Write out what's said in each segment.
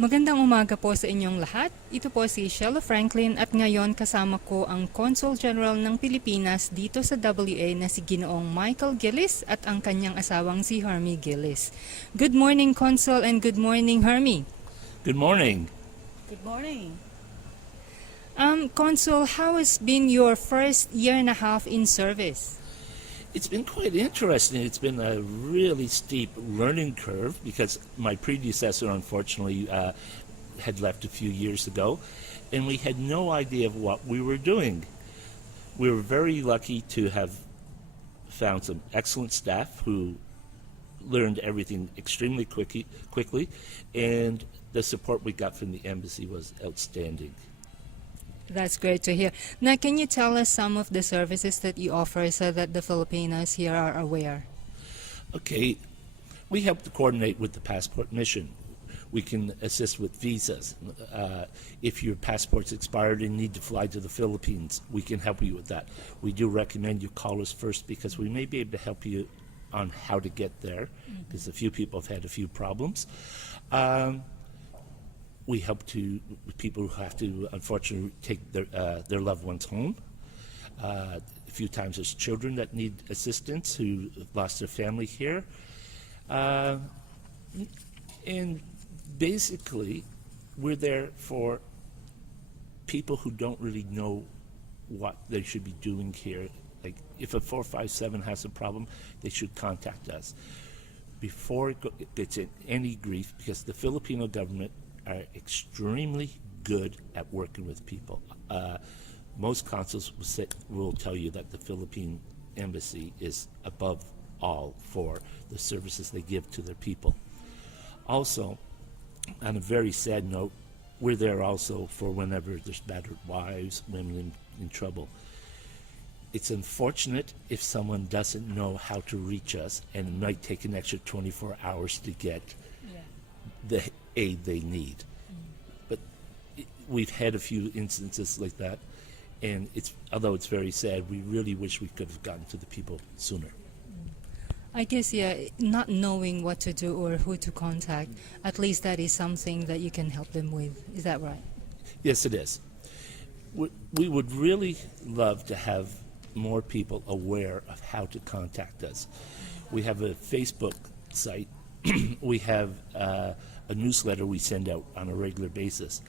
Magandang umaga po sa inyong lahat. Ito po si Cielo Franklin at ngayon kasama ko ang Consul General ng Pilipinas dito sa WA na si Ginoong Michael Gillis at ang kanyang asawang si Hermie Gillis. Good morning, Consul, and good morning, Hermie. Good morning. Good morning. Consul, how has been your first year and a half in service? It's been quite interesting. It's been a really steep learning curve because my predecessor, unfortunately, had left a few years ago, and we had no idea of what we were doing. We were very lucky to have found some excellent staff who learned everything extremely quickly, and the support we got from the embassy was outstanding. That's great to hear. Now, can you tell us some of the services that you offer so that the Filipinos here are aware? Okay, we help to coordinate with the passport mission. We can assist with visas. If your passport's expired and need to fly to the Philippines, we can help you with that. We do recommend you call us first because we may be able to help you on how to get there, because a few people have had a few problems. We help to people who have to, unfortunately, take their loved ones home. A few times there's children that need assistance who lost their family here. And basically, we're there for people who don't really know what they should be doing here. Like if a 457 has a problem, they should contact us before it gets in any grief, because the Filipino government are extremely good at working with people. Most consuls will tell you that the Philippine embassy is above all for the services they give to their people. Also, on a very sad note, we're there also for whenever there's battered wives, women in trouble. It's unfortunate if someone doesn't know how to reach us, and it might take an extra 24 hours to get the aid they need. But we've had a few instances like that, and although it's very sad, we really wish we could have gotten to the people sooner. I guess, not knowing what to do or who to contact, at least that is something that you can help them with. Is that right? Yes, it is. We would really love to have more people aware of how to contact us. We have a Facebook site. We have a newsletter we send out on a regular basis.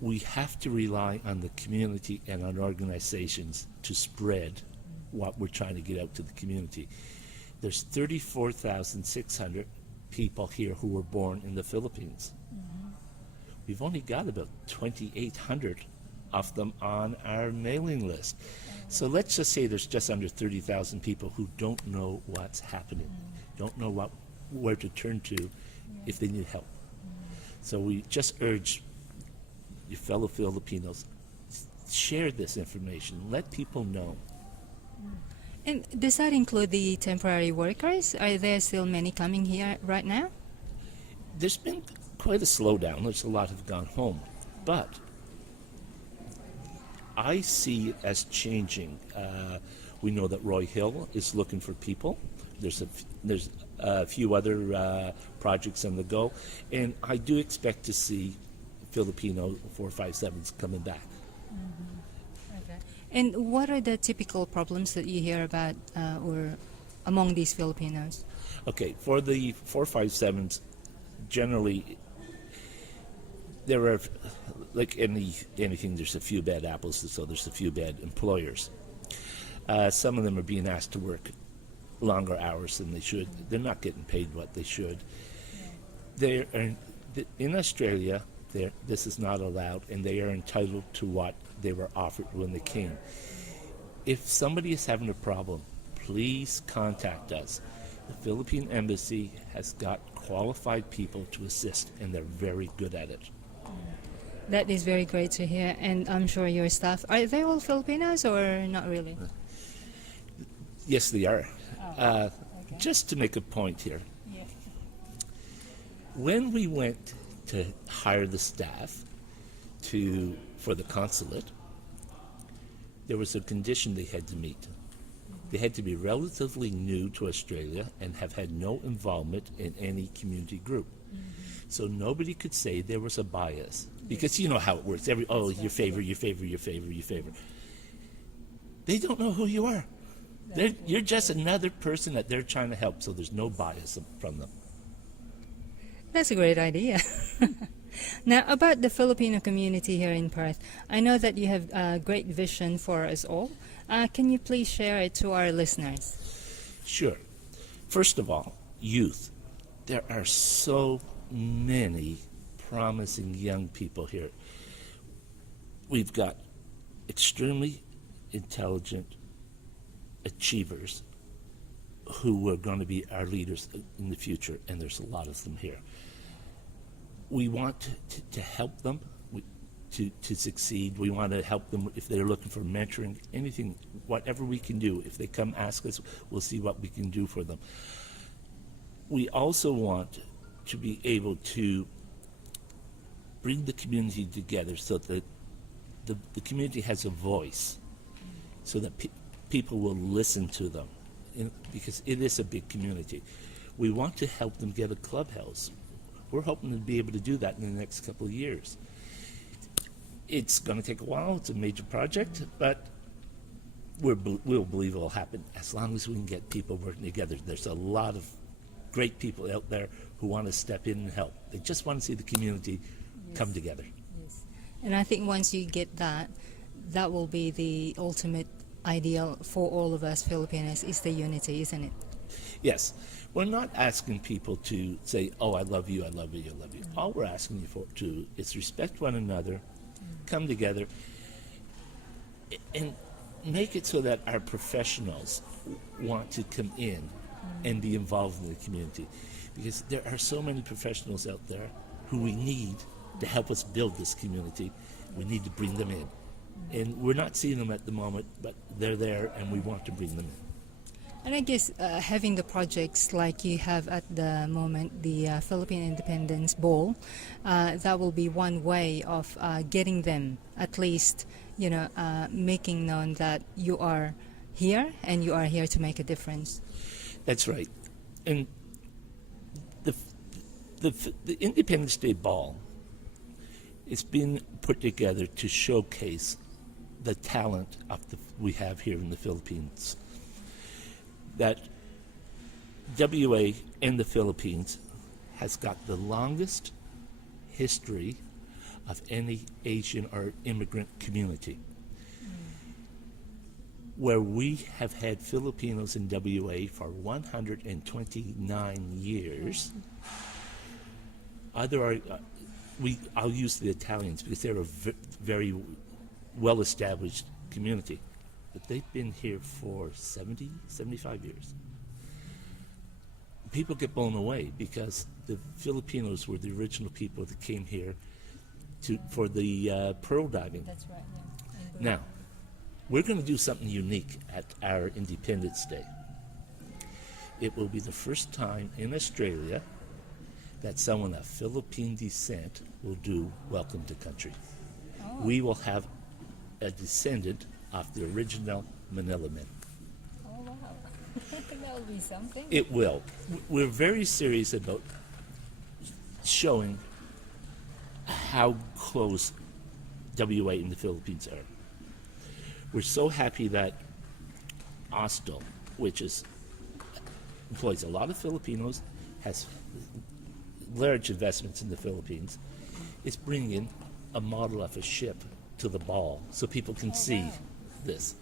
We have to rely on the community and on organizations to spread what we're trying to get out to the community. There's 34,600 people here who were born in the Philippines. We've only got about 2,800 of them on our mailing list. So let's just say there's just under 30,000 people who don't know what's happening, don't know where to turn to if they need help. So we just urge your fellow Filipinos, share this information, let people know. And does that include the temporary workers? Are there still many coming here right now? There's been quite a slowdown. There's a lot have gone home, but I see it as changing. We know that Roy Hill is looking for people. There's a few other projects on the go, and I do expect to see Filipino 457s coming back. Okay. And what are the typical problems that you hear about or among these Filipinos? Okay, for the 457s, generally, there are, like anything, there's a few bad apples, so there's a few bad employers. Some of them are being asked to work longer hours than they should. They're not getting paid what they should. In Australia, this is not allowed, and they are entitled to what they were offered when they came. If somebody is having a problem, please contact us. The Philippine Embassy has got qualified people to assist, and they're very good at it. That is very great to hear, and I'm sure your staff, are they all Filipinos or not really? Yes, they are. Okay. Just to make a point here, when we went to hire the staff for the consulate, there was a condition they had to meet. They had to be relatively new to Australia and have had no involvement in any community group. So nobody could say there was a bias. Because you know how it works. Your favor, your favor, your favor, your favor. They don't know who you are. You're just another person that they're trying to help, so there's no bias from them. That's a great idea. Now, about the Filipino community here in Perth, I know that you have a great vision for us all. Can you please share it to our listeners? Sure. First of all, youth. There are so many promising young people here. We've got extremely intelligent achievers who are going to be our leaders in the future, and there's a lot of them here. We want to help them to succeed. We want to help them if they're looking for mentoring, anything, whatever we can do. If they come ask us, we'll see what we can do for them. We also want to be able to bring the community together so that the community has a voice, so that people will listen to them, because it is a big community. We want to help them get a clubhouse. We're hoping to be able to do that in the next couple of years. It's going to take a while. It's a major project, but we'll believe it will happen as long as we can get people working together. There's a lot of great people out there who want to step in and help. They just want to see the community come together. Yes. And I think once you get that, that will be the ultimate ideal for all of us Filipinos, is the unity, isn't it? Yes. We're not asking people to say, oh, I love you, I love you, I love you. All we're asking you to is respect one another, come together, and make it so that our professionals want to come in and be involved in the community. Because there are so many professionals out there who we need to help us build this community. We need to bring them in. And we're not seeing them at the moment, but they're there and we want to bring them in. And I guess having the projects like you have at the moment, the Philippine Independence Ball, that will be one way of getting them, at least, making known that you are here and you are here to make a difference. That's right. And the Independence Day Ball, it's been put together to showcase the talent we have here in the Philippines. That WA and the Philippines has got the longest history of any Asian or immigrant community. Where we have had Filipinos in WA for 129 years. I'll use the Italians because they're a very well-established community. But they've been here for 70, 75 years. People get blown away because the Filipinos were the original people that came here for the pearl diving. That's right, yeah. Now, we're going to do something unique at our Independence Day. It will be the first time in Australia that someone of Philippine descent will do Welcome to Country. Oh. We will have a descendant of the original Manila men. Oh, wow. That will be something. It will. We're very serious about showing how close WA and the Philippines are. We're so happy that Austal, which employs a lot of Filipinos, has large investments in the Philippines, is bringing in a model of a ship to the ball so people can see this.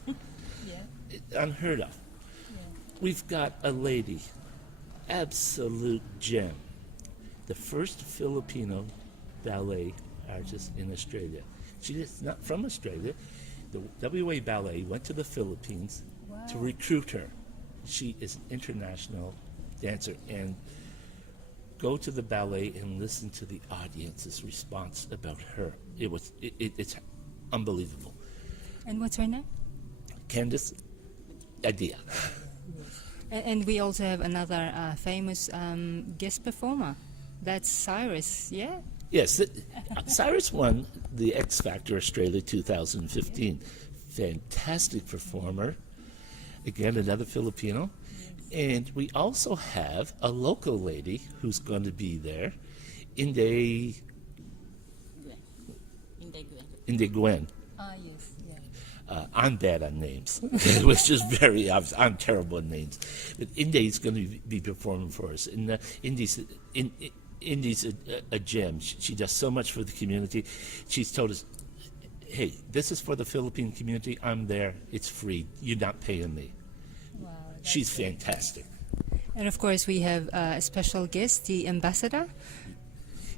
Yeah. Unheard of. Yeah. We've got a lady, absolute gem, the first Filipino ballet artist in Australia. She is not from Australia. The WA Ballet went to the Philippines to recruit her. She is an international dancer, and go to the ballet and listen to the audience's response about her. It's unbelievable. And what's her name? Candice Adia. And we also have another famous guest performer. That's Cyrus, yeah? Yes, Cyrus won the X Factor Australia 2015. Fantastic performer. Again, another Filipino. And we also have a local lady who's going to be there. Inday Gwen. Ah, yes. Yeah. I'm bad on names. It was just very obvious. I'm terrible on names. But Indy's going to be performing for us. And Indy's a gem. She does so much for the community. She's told us, hey, this is for the Philippine community. I'm there. It's free. You're not paying me. Wow. She's fantastic. And of course, we have a special guest, the ambassador.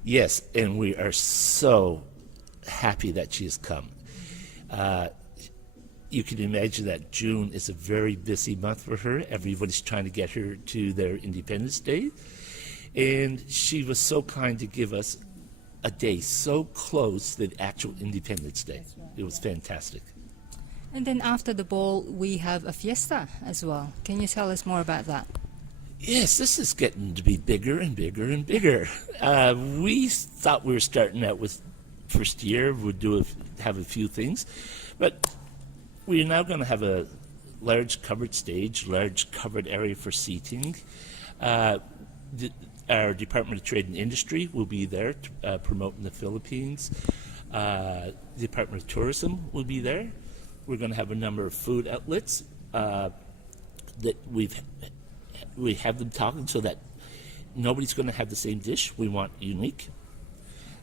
Yes, and we are so happy that she has come. You can imagine that June is a very busy month for her. Everybody's trying to get her to their Independence Day. And she was so kind to give us a day so close to the actual Independence Day. That's right, It was fantastic. And then after the ball, we have a fiesta as well. Can you tell us more about that? Yes, this is getting to be bigger and bigger and bigger. We thought we were starting out with first year, we'd have a few things, but we're now going to have a large covered stage, large covered area for seating. Our Department of Trade and Industry will be there promoting the Philippines. The Department of Tourism will be there. We're going to have a number of food outlets that we have them talking so that nobody's going to have the same dish. We want unique.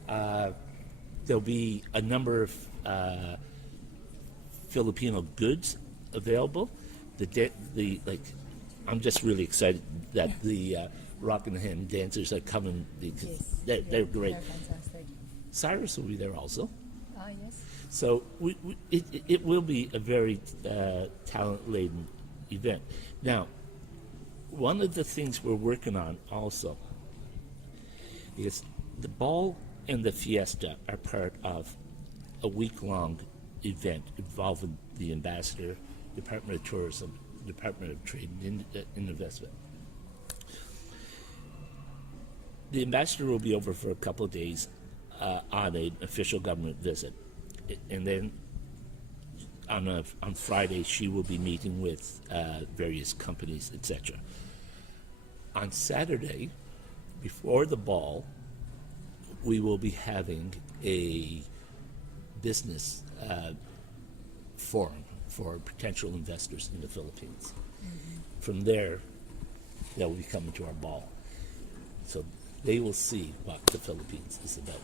There'll be a number of Filipino goods available. I'm just really excited that the Rock and Hand dancers are coming because they're great. They're fantastic. Cyrus will be there also. Ah, yes. So it will be a very talent-laden event. Now, one of the things we're working on also is the ball and the fiesta are part of a week-long event involving the ambassador, Department of Tourism, Department of Trade and Investment. The ambassador will be over for a couple of days on an official government visit, and then on Friday she will be meeting with various companies, etc. On Saturday, before the ball, we will be having a business forum for potential investors in the Philippines. Mm-hmm. From there, they'll be coming to our ball. So they will see what the Philippines is about.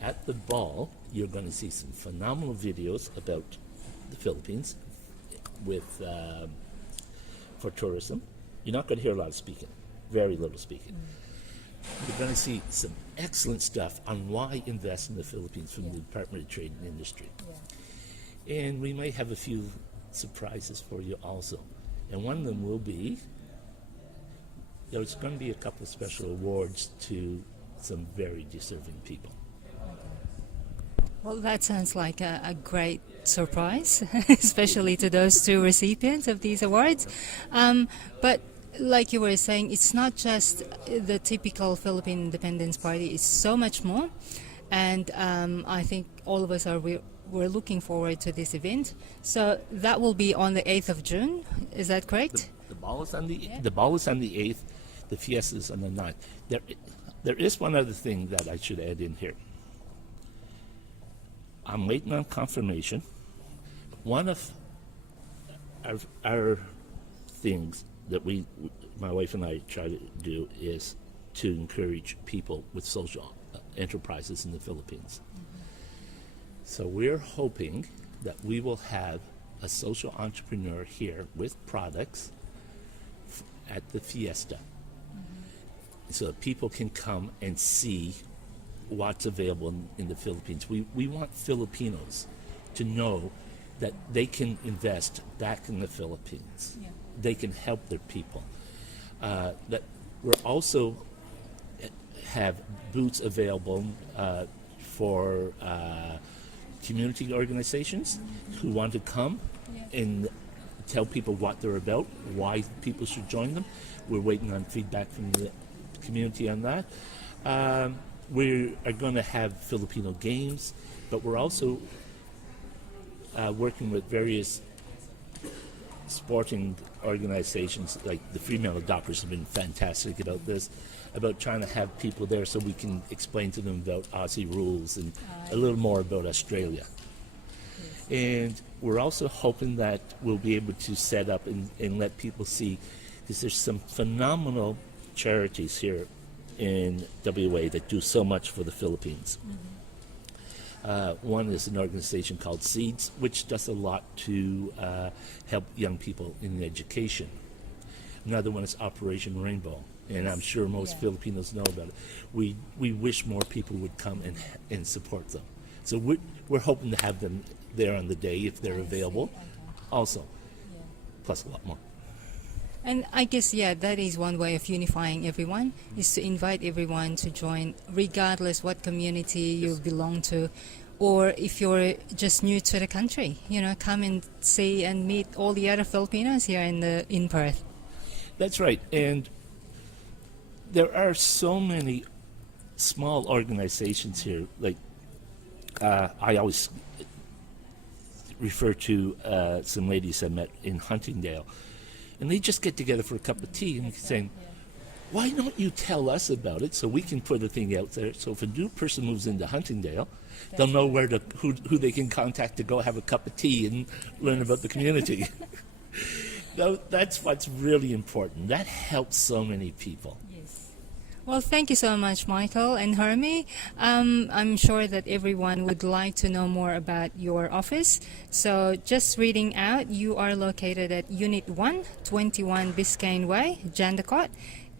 At the ball, you're going to see some phenomenal videos about the Philippines for tourism. You're not going to hear a lot of speaking, very little speaking. You're going to see some excellent stuff on why invest in the Philippines from the Department of Trade and Industry. Yeah. And we may have a few surprises for you also. And one of them will be, there's going to be a couple of special awards to some very deserving people. Well, that sounds like a great surprise, especially to those two recipients of these awards. But like you were saying, it's not just the typical Philippine Independence Party, it's so much more. And I think all of us we're looking forward to this event. So that will be on the 8th of June, is that correct? The ball is on the 8th, the fiesta is on the 9th. There is one other thing that I should add in here. I'm waiting on confirmation. One of our things that my wife and I try to do is to encourage people with social enterprises in the Philippines. Mm-hmm. So we're hoping that we will have a social entrepreneur here with products at the fiesta. Mm-hmm. So that people can come and see what's available in the Philippines. We want Filipinos to know that they can invest back in the Philippines. Yeah. They can help their people. That we're also have booths available for community organizations who want to come and tell people what they're about, why people should join them. We're waiting on feedback from the community on that. We are going to have Filipino games, but we're also working with various sporting organizations like the Female Adopters have been fantastic about this, about trying to have people there so we can explain to them about Aussie rules and a little more about Australia. And we're also hoping that we'll be able to set up and let people see, because there's some phenomenal charities here in WA that do so much for the Philippines. One is an organization called Seeds, which does a lot to help young people in education. Another one is Operation Rainbow, and I'm sure most Filipinos know about it. We wish more people would come and support them. So we're hoping to have them there on the day if they're available also, plus a lot more. And I guess, that is one way of unifying everyone, is to invite everyone to join, regardless what community you belong to, or if you're just new to the country, come and see and meet all the other Filipinos here in Perth. That's right. And there are so many small organizations here. Like, I always refer to some ladies I met in Huntingdale, and they just get together for a cup of tea and saying, why don't you tell us about it so we can put a thing out there, so if a new person moves into Huntingdale, they'll know who they can contact to go have a cup of tea and learn about the community. That's what's really important. That helps so many people. Well, thank you so much, Michael and Hermie. I'm sure that everyone would like to know more about your office. So just reading out, you are located at Unit 1, 21 Biscayne Way, Jandakot.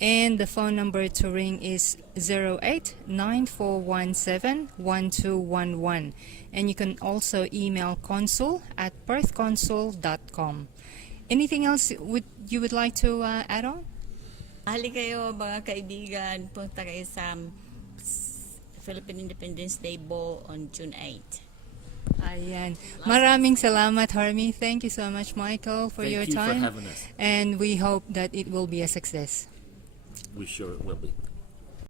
And the phone number to ring is 08-9417-1211. And you can also email consul@perthconsul.com. Anything else you would like to add on? Hali kayo mga kaibigan, punta kayo sa Philippine Independence Day Ball on June 8. Ayan. Maraming salamat, Hermie. Thank you so much, Michael, for your Thank you time. for having us. And we hope that it will be a success. We sure it will be.